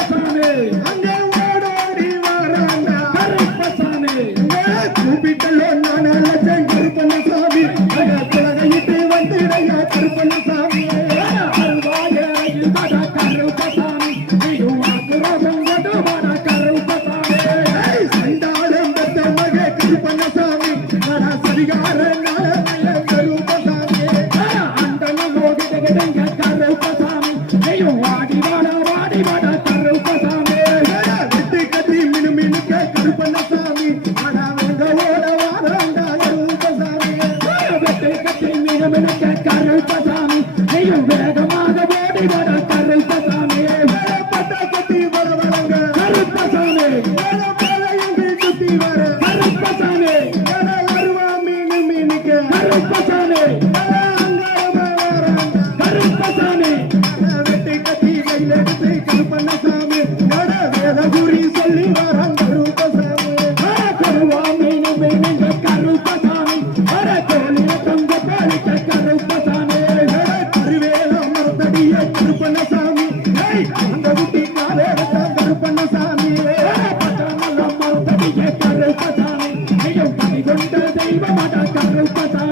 கருப்பசாமி அங்கே ஓடோடி வராங்க கருப்பசாமி கூப்பிட்டலோ நான் அழைச்சேன் கருப்பண்ணசாமி குலகையிட்டு வந்துடைய கருப்பண்ணசாமி அருவாயில் மட கருப்பசாமி நீயும் ஆக்குரோசம் கொண்டு மட கருப்பசாமி சண்டாளம் பெற்ற மக கருப்பண்ணசாமி மட சரிகார நாளமய கருப்பசாமி அண்டனம் ஓடிடுங்க கருப்பசாமி நீயும் வாடி மட கருப்பசாமி விட்டு கட்டி மினுமினுக்க கருப்பண்ணசாமி மட வெங்க ஓட வாரண்டா கருப்பசாமி விட்டு கட்டி மினுமினுக்க கருப்பசாமி நீயும் வேகமாக ஓடி மட கருப்பசாமி பட்ட கட்டி வர வரங்க கருப்பசாமி சுத்தி வர கருப்பசாமி வருவா மினுமினுக்க கருப்பசாமி கருப்பசாமி வெட்டி கட்டி கையிலெடுத்து கருப்பண்ணசாமி நட வேதபுரி சொல்லி வரான் கருப்பசாமி கருவா மீனு மீனுங்க கருப்பசாமி வர கோலில தொங்க பாலிக்க கருப்பசாமி கருவேல மரத்தடிய கருப்பண்ணசாமி அந்த குட்டி காலேட கருப்பண்ணசாமி பட்டமல்ல மரத்தடிய கருப்பசாமி நீயும் பணி கொண்ட தெய்வமட கருப்பசாமி